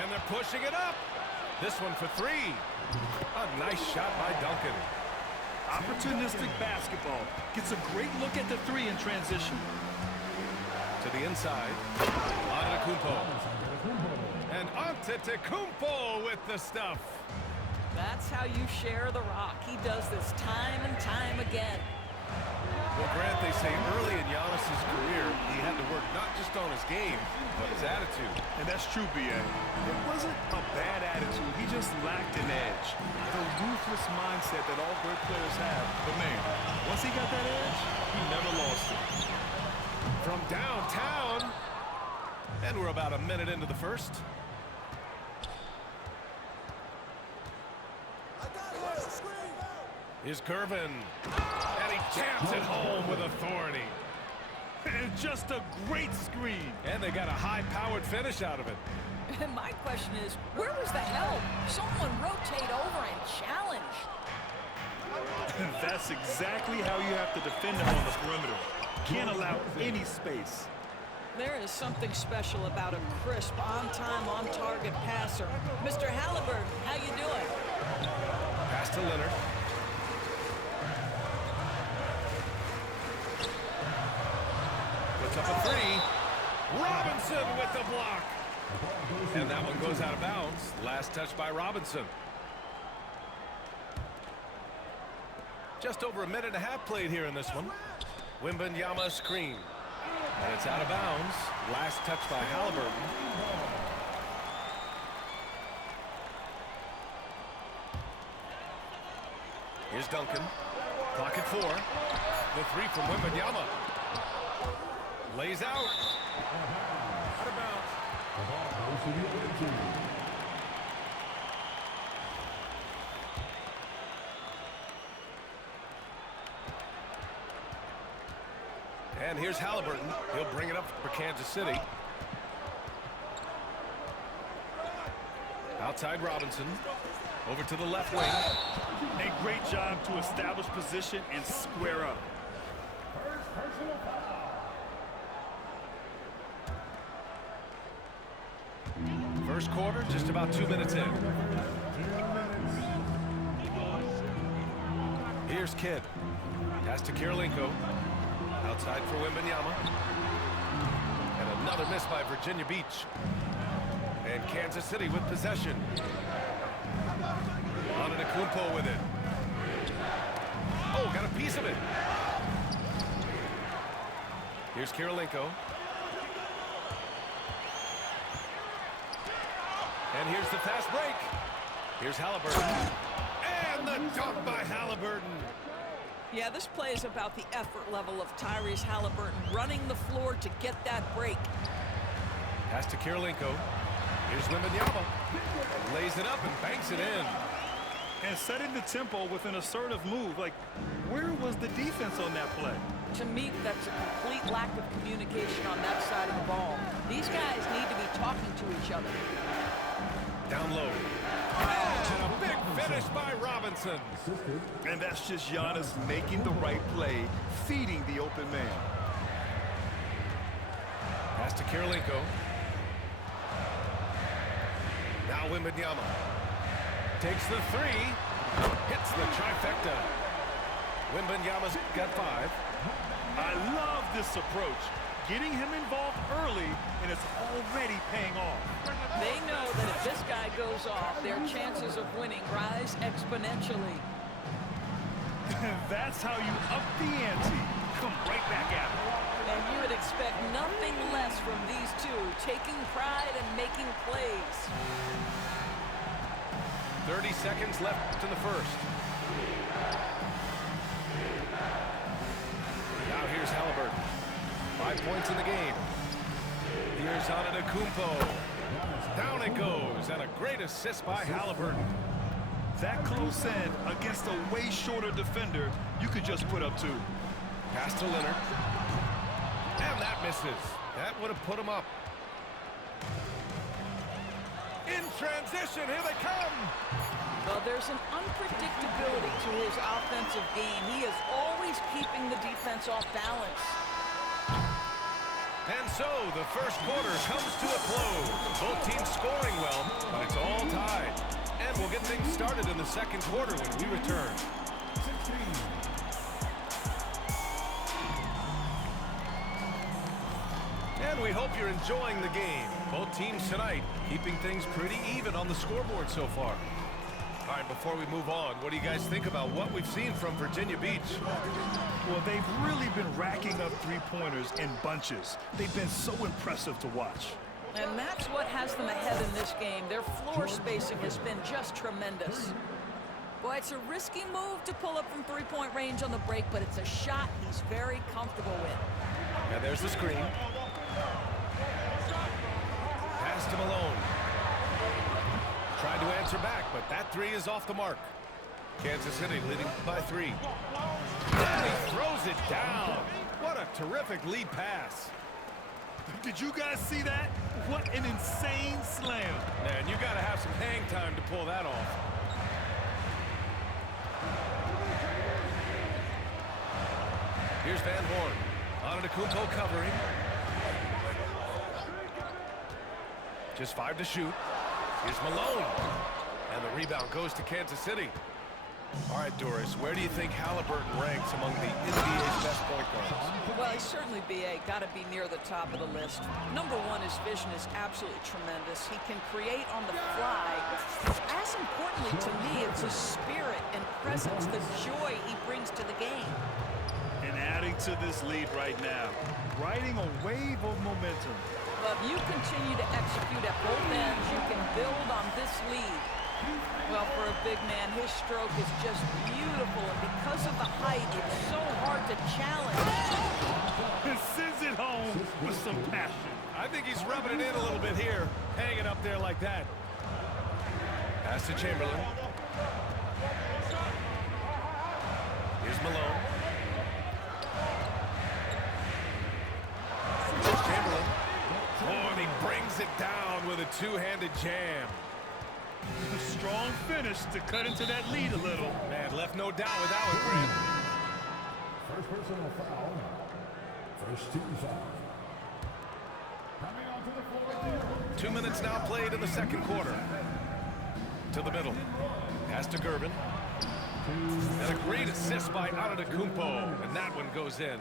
And they're pushing it up. This one for three. A nice shot by Duncan. Opportunistic basketball. Gets a great look at the three in transition. To the inside. Antetokounmpo. And Antetokounmpo with the stuff. That's how you share the rock. He does this time and time again. Well, Grant, they say early in Giannis's career, he had to work not just on his game, but his attitude. And that's true, B.A. It wasn't a bad attitude. He just lacked an edge. The ruthless mindset that all great players have. But, man, once he got that edge, he never lost it. From downtown. And we're about a minute into the first. Here's Gervin. And he jams it home with authority. And just a great screen. And they got a high-powered finish out of it. And my question is, where was the help? Someone rotate over and challenge. That's exactly how you have to defend him on the perimeter. Can't allow any space. There is something special about a crisp, on-time, on-target passer. Mr. Halliburton, how you doing? Pass to Leonard. Puts up a three. Robinson with the block. And that one goes out of bounds. Last touch by Robinson. Just over a minute and a half played here in this one. Wembanyama screen. And it's out of bounds. Last touch by Halliburton. Here's Duncan. Clock at 4. The three from Wembanyama. Lays out. Out of bounds. And here's Halliburton. He'll bring it up for Kansas City. Outside Robinson. Over to the left wing. A great job to establish position and square up. First quarter, just about 2 minutes in. Here's Kidd. Pass to Kirilenko. Outside for Wembanyama. And another miss by Virginia Beach. And Kansas City with possession. Antetokounmpo with it. Oh, got a piece of it. Here's Kirilenko. And here's the fast break. Here's Halliburton. And the dunk by Halliburton. Yeah, this play is about the effort level of Tyrese Halliburton running the floor to get that break. Pass to Kirilenko. Here's Wembanyama. Lays it up and banks it in. And setting the tempo with an assertive move. Like, where was the defense on that play? To me, that's a complete lack of communication on that side of the ball. These guys need to be talking to each other. Down low. And a big finish by Robinson. And that's just Giannis making the right play, feeding the open man. Pass to Kirilenko. Now Wembanyama. Takes the three. Hits the trifecta. Wembanyama's got 5. I love this approach. Getting him involved early, and it's already paying off. They know that if this guy goes off, their chances of winning rise exponentially. That's how you up the ante. Come right back at him. And you would expect nothing less from these two, taking pride and making plays. 30 seconds left in the first. Now here's Halliburton. 5 points in the game. Here's Antetokounmpo. Down it goes, and a great assist by Halliburton. That close end against a way shorter defender, you could just put up 2. Pass to Leonard. And that misses. That would have put him up. In transition, here they come. Well, there's an unpredictability to his offensive game. He is always keeping the defense off balance. And so the first quarter comes to a close. Both teams scoring well, but it's all tied. And we'll get things started in the second quarter when we return. And we hope you're enjoying the game. Both teams tonight keeping things pretty even on the scoreboard so far. All right, before we move on, what do you guys think about what we've seen from Virginia Beach? Well, they've really been racking up three-pointers in bunches. They've been so impressive to watch. And that's what has them ahead in this game. Their floor spacing has been just tremendous. Boy, it's a risky move to pull up from three-point range on the break, but it's a shot he's very comfortable with. And there's the screen. Pass to Malone. Tried to answer back, but that three is off the mark. Kansas City leading by 3. And he throws it down. What a terrific lead pass. Did you guys see that? What an insane slam. Man, you got to have some hang time to pull that off. Here's Van Horn. Antetokounmpo covering. Just 5 to shoot. Here's Malone. And the rebound goes to Kansas City. All right, Doris, where do you think Halliburton ranks among the NBA's best point guards? Well, he's certainly BA, got to be near the top of the list. Number one, his vision is absolutely tremendous. He can create on the fly. As importantly to me, it's his spirit and presence, the joy he brings to the game. And adding to this lead right now, riding a wave of momentum. But if you continue to execute at both ends, you can build on this lead. Well, for a big man, his stroke is just beautiful, and because of the height, it's so hard to challenge. And sends it home with some passion. I think he's rubbing it in a little bit here, hanging up there like that. Pass to Chamberlain. Here's Malone. Here's Chamberlain. Oh, and he brings it down with a two-handed jam. A strong finish to cut into that lead a little. Man, left no doubt with that one, Brent. First personal foul. First team foul. Coming onto the floor. 2 minutes now played in the second quarter. To the middle. Pass to Gervin. And a great assist by Antetokounmpo, and that one goes in.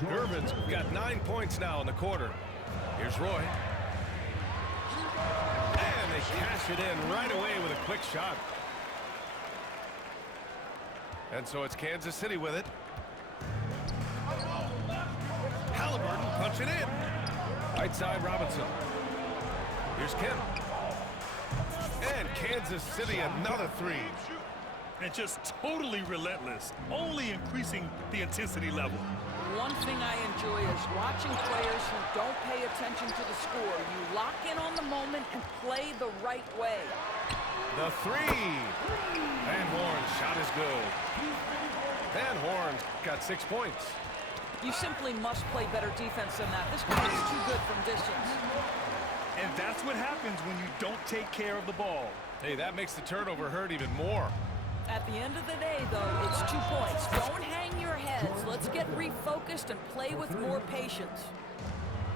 Gervin's got 9 points now in the quarter. Here's Roy. And they cash it in right away with a quick shot. And so it's Kansas City with it. Halliburton punching in. Right side Robinson. Here's Kim. And Kansas City another three. And just totally relentless, only increasing the intensity level. One thing I enjoy is watching players who don't pay attention to the score. You lock in on the moment and play the right way. The three. Van Horn's shot is good. Van Horn's got 6 points. You simply must play better defense than that. This guy is too good from distance. And that's what happens when you don't take care of the ball. Hey, that makes the turnover hurt even more. At the end of the day, though, it's 2 points. Don't hang your heads. Let's get refocused and play with more patience.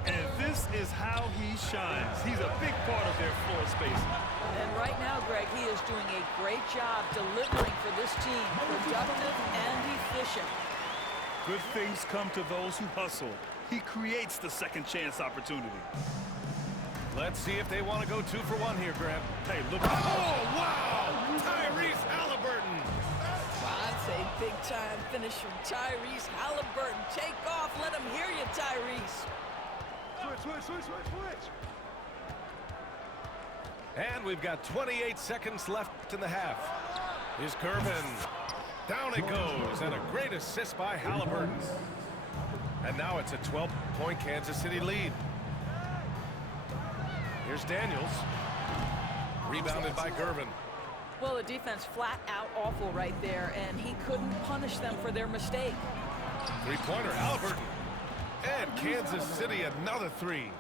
And this is how he shines. He's a big part of their floor spacing. And right now, Greg, he is doing a great job delivering for this team. Productive and efficient. Good things come to those who hustle. He creates the second chance opportunity. Let's see if they want to go 2 for 1 here, Grant. Hey, look. Oh, wow! Tyrese Halliburton. That's a big-time finish from Tyrese Halliburton. Take off. Let him hear you, Tyrese. Switch. And we've got 28 seconds left in the half. Here's Gervin. Down it goes, and a great assist by Halliburton. And now it's a 12-point Kansas City lead. Here's Daniels. Rebounded by Gervin. Well, the defense flat out awful right there, and he couldn't punish them for their mistake. Three-pointer, Halliburton. And Kansas City another three.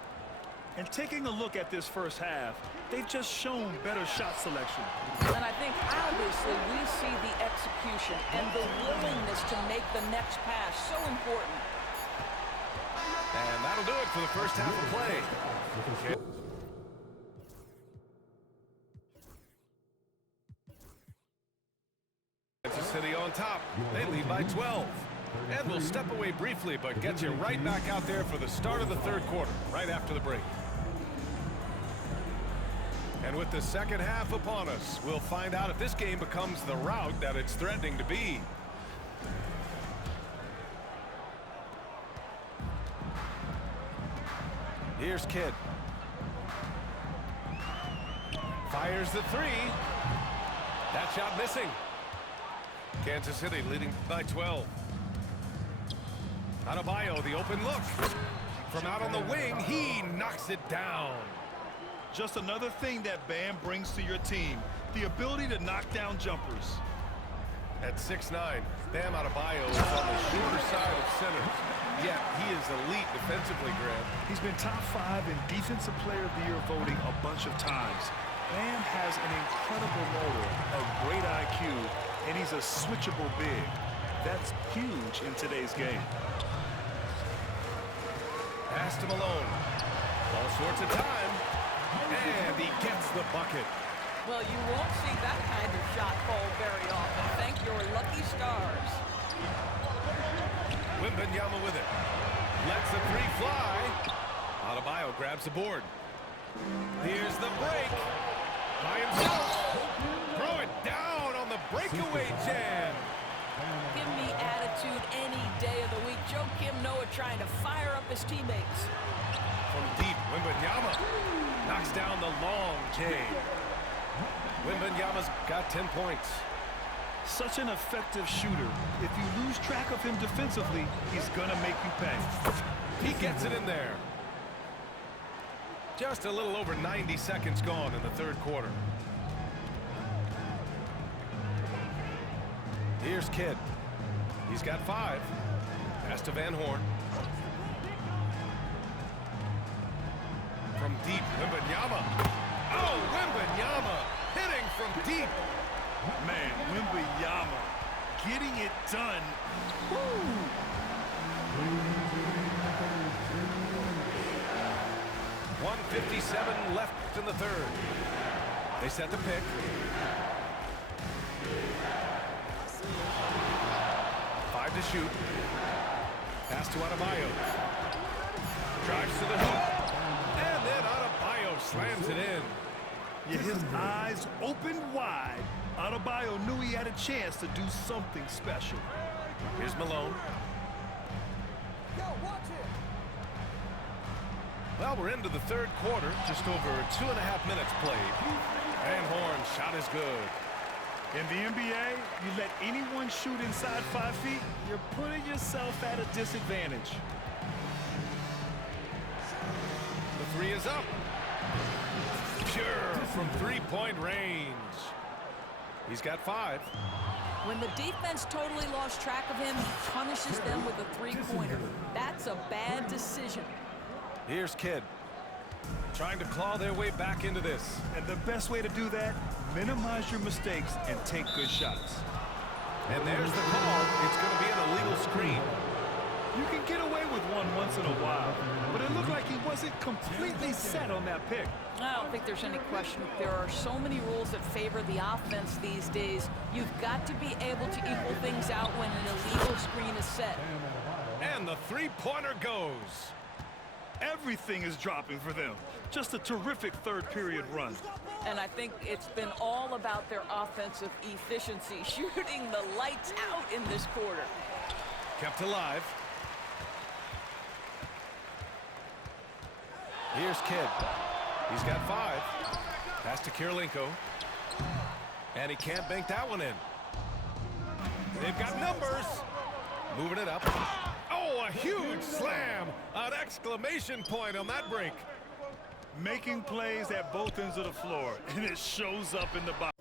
And taking a look at this first half, they've just shown better shot selection. And I think, obviously, we see the execution and the willingness to make the next pass so important. And that'll do it for the first half of play. City on top. They lead by 12. And we'll step away briefly, but get you right back out there for the start of the third quarter, right after the break. And with the second half upon us, we'll find out if this game becomes the rout that it's threatening to be. Here's Kidd. Fires the three. That shot missing. Kansas City leading by 12. Adebayo, the open look. From out on the wing, he knocks it down. Just another thing that Bam brings to your team, the ability to knock down jumpers. At 6'9", Bam Adebayo is on the shorter side of centers. Yet he is elite defensively, Grant. He's been top 5 in Defensive Player of the Year voting a bunch of times. Bam has an incredible motor, a great IQ, and he's a switchable big. That's huge in today's game. Pass to Malone. All sorts of time. And he gets the bucket. Well, you won't see that kind of shot fall very often. Thank your lucky stars. Wembanyama with it. Lets the three fly. Adebayo grabs the board. Here's the break. By himself. Throw it down on the breakaway jam. Give me attitude any day of the week. Joe Kim Noah trying to fire up his teammates. From deep, Wembanyama knocks down the long J. Wembanyama's got 10 points. Such an effective shooter. If you lose track of him defensively, he's gonna make you pay. He gets it in there. Just a little over 90 seconds gone in the third quarter. Here's Kidd. He's got 5. Pass to Van Horn. From deep, Wembanyama. Oh, Wembanyama hitting from deep. Man, Wembanyama getting it done. Woo! 1:57 left in the third. They set the pick. Five to shoot. Pass to Adebayo. Drives to the hoop. And then Adebayo slams it in. Yeah, his eyes opened wide. Adebayo knew he had a chance to do something special. Here's Malone. Well, we're into the third quarter. Just over 2.5 minutes played. Van Horn's shot is good. In the NBA, you let anyone shoot inside 5 feet, you're putting yourself at a disadvantage. The three is up. Pure from three-point range. He's got 5. When the defense totally lost track of him, he punishes them with a three-pointer. That's a bad decision. Here's Kidd. Trying to claw their way back into this. And the best way to do that, minimize your mistakes and take good shots. And there's the call. It's going to be an illegal screen. You can get away with one once in a while, but it looked like he wasn't completely set on that pick. I don't think there's any question. There are so many rules that favor the offense these days. You've got to be able to equal things out when an illegal screen is set. And the three-pointer goes. Everything is dropping for them. Just a terrific third period run. And I think it's been all about their offensive efficiency, shooting the lights out in this quarter. Kept alive. Here's Kidd. He's got 5. Pass to Kirilenko. And he can't bank that one in. They've got numbers. Moving it up. Oh, a huge slam. An exclamation point on that break. Making plays at both ends of the floor, and it shows up in the box.